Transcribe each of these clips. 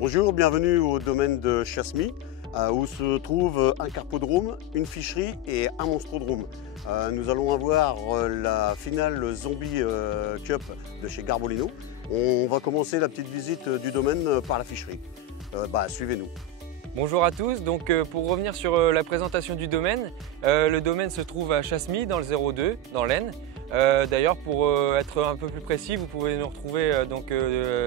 Bonjour, bienvenue au domaine de Chassemis où se trouve un carpodrome, une ficherie et un monstrodrome. Nous allons avoir la finale Zombie Cup de chez Garbolino. On va commencer la petite visite du domaine par la ficherie. Suivez-nous. Bonjour à tous, donc pour revenir sur la présentation du domaine, le domaine se trouve à Chassemis dans le 02, dans l'Aisne. D'ailleurs, pour être un peu plus précis, vous pouvez nous retrouver,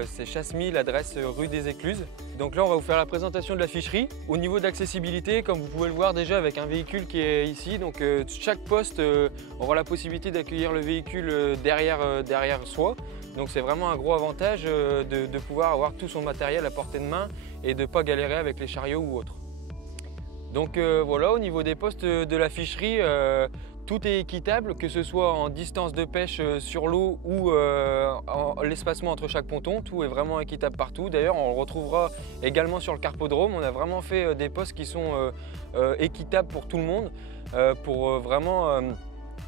c'est Chassemis, l'adresse rue des Écluses. Donc là, on va vous faire la présentation de la ficherie. Au niveau de l'accessibilité, comme vous pouvez le voir déjà avec un véhicule qui est ici, donc chaque poste aura la possibilité d'accueillir le véhicule derrière soi. Donc c'est vraiment un gros avantage de pouvoir avoir tout son matériel à portée de main et de ne pas galérer avec les chariots ou autres. Donc voilà, au niveau des postes de la ficherie, tout est équitable, que ce soit en distance de pêche sur l'eau ou l'espacement entre chaque ponton, tout est vraiment équitable partout. D'ailleurs, on le retrouvera également sur le carpodrome. On a vraiment fait des postes qui sont équitables pour tout le monde, pour vraiment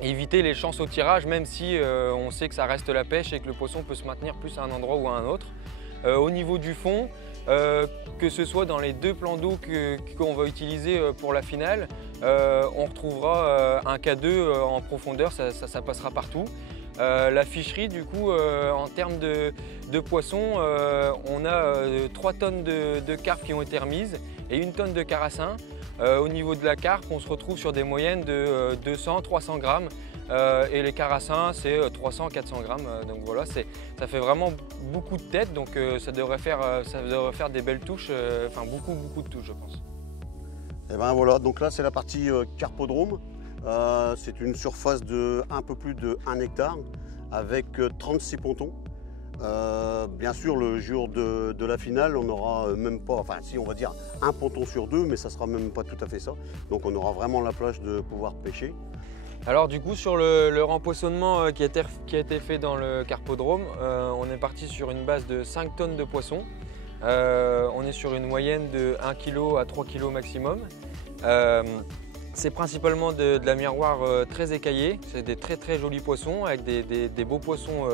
éviter les chances au tirage, même si on sait que ça reste la pêche et que le poisson peut se maintenir plus à un endroit ou à un autre. Au niveau du fond, que ce soit dans les deux plans d'eau qu'on va utiliser pour la finale, on retrouvera un K2 en profondeur, ça passera partout. La ficherie, du coup, en termes de poissons, on a 3 tonnes de carpes qui ont été remises et 1 tonne de carassins. Au niveau de la carpe, on se retrouve sur des moyennes de 200-300 grammes. Et les carassins, c'est 300-400 grammes. Donc voilà, ça fait vraiment beaucoup de têtes, donc ça devrait faire des belles touches, enfin beaucoup de touches, je pense. Et ben voilà, donc là c'est la partie carpodrome. C'est une surface de un peu plus de 1 hectare avec 36 pontons. Bien sûr, le jour de la finale, on n'aura même pas, enfin si on va dire un ponton sur 2, mais ça sera même pas tout à fait ça. Donc on aura vraiment la plage de pouvoir pêcher. Alors du coup, sur le rempoissonnement qui a été fait dans le carpodrome, on est parti sur une base de 5 tonnes de poissons. On est sur une moyenne de 1 kg à 3 kg maximum. C'est principalement de la miroir très écaillée. C'est des très jolis poissons avec des beaux poissons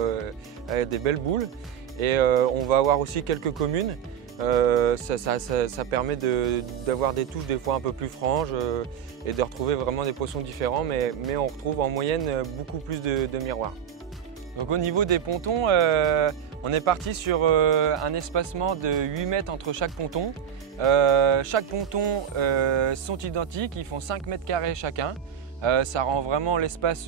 avec des belles boules. Et on va avoir aussi quelques communes. Ça permet d'avoir des touches des fois un peu plus franches et de retrouver vraiment des poissons différents, mais on retrouve en moyenne beaucoup plus de miroirs. Donc au niveau des pontons, on est parti sur un espacement de 8 mètres entre chaque ponton. Chaque ponton sont identiques, ils font 5 mètres carrés chacun. Ça rend vraiment l'espace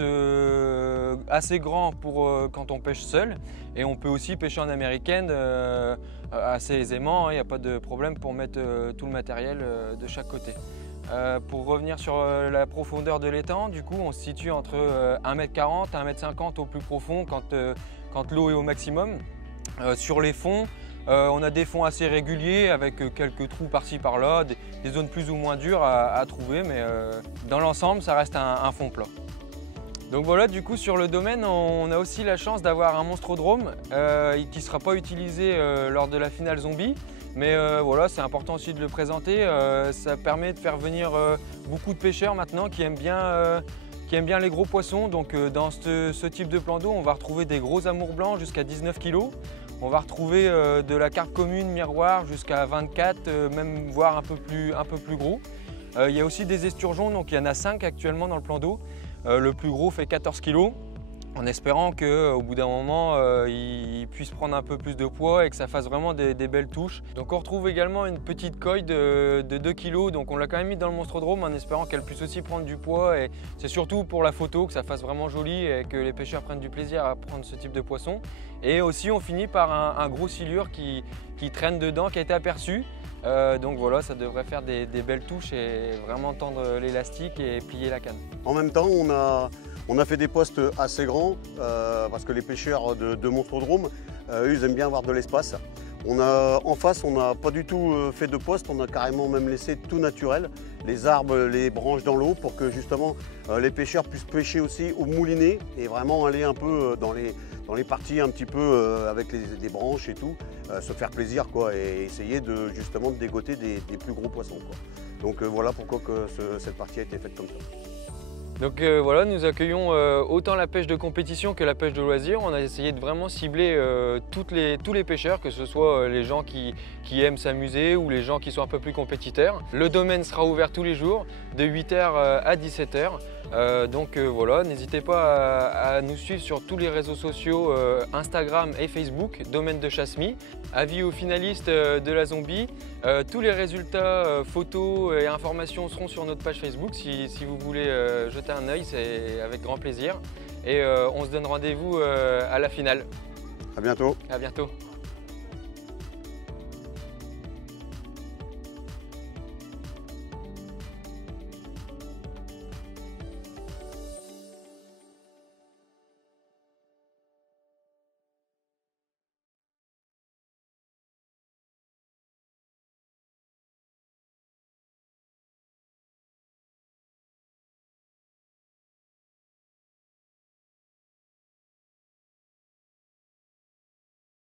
assez grand pour quand on pêche seul, et on peut aussi pêcher en américaine assez aisément, il n'y a pas de problème pour mettre tout le matériel de chaque côté. Pour revenir sur la profondeur de l'étang, du coup on se situe entre 1,40 m et 1,50 m au plus profond quand l'eau est au maximum. Sur les fonds, on a des fonds assez réguliers avec quelques trous par-ci par-là, des zones plus ou moins dures à trouver, mais dans l'ensemble ça reste un fond plat. Donc voilà, du coup sur le domaine on a aussi la chance d'avoir un monstrodrome qui ne sera pas utilisé lors de la finale zombie, mais voilà, c'est important aussi de le présenter. Ça permet de faire venir beaucoup de pêcheurs maintenant qui aiment bien les gros poissons. Donc dans ce type de plan d'eau, on va retrouver des gros amours blancs jusqu'à 19 kg. On va retrouver de la carpe commune miroir jusqu'à 24, même voire un peu plus gros. Il y a aussi des esturgeons, donc il y en a 5 actuellement dans le plan d'eau. Le plus gros fait 14 kg, en espérant qu'au bout d'un moment, il puisse prendre un peu plus de poids et que ça fasse vraiment des belles touches. Donc on retrouve également une petite coille de 2 kg, donc on l'a quand même mis dans le monstrodrome en espérant qu'elle puisse aussi prendre du poids. Et c'est surtout pour la photo, que ça fasse vraiment joli et que les pêcheurs prennent du plaisir à prendre ce type de poisson. Et aussi on finit par un gros silure qui traîne dedans, qui a été aperçu. Donc voilà, ça devrait faire des belles touches et vraiment tendre l'élastique et plier la canne. En même temps, on a fait des postes assez grands parce que les pêcheurs de monstrodrome, eux, ils aiment bien avoir de l'espace. En face, on n'a pas du tout fait de poste, on a carrément même laissé tout naturel, les arbres, les branches dans l'eau pour que justement les pêcheurs puissent pêcher aussi au moulinet et vraiment aller un peu dans les parties un petit peu avec des branches et tout, se faire plaisir quoi, et essayer justement de dégoter des plus gros poissons, quoi. Donc voilà pourquoi cette partie a été faite comme ça. Donc voilà, nous accueillons autant la pêche de compétition que la pêche de loisir. On a essayé de vraiment cibler tous les pêcheurs, que ce soit les gens qui aiment s'amuser ou les gens qui sont un peu plus compétiteurs. Le domaine sera ouvert tous les jours de 8 h à 17 h. Donc voilà, n'hésitez pas à nous suivre sur tous les réseaux sociaux Instagram et Facebook, Domaine de Chassemis. Avis aux finalistes de la Zombie. Tous les résultats, photos et informations seront sur notre page Facebook. Si vous voulez jeter un œil, c'est avec grand plaisir. Et on se donne rendez-vous à la finale. À bientôt. À bientôt.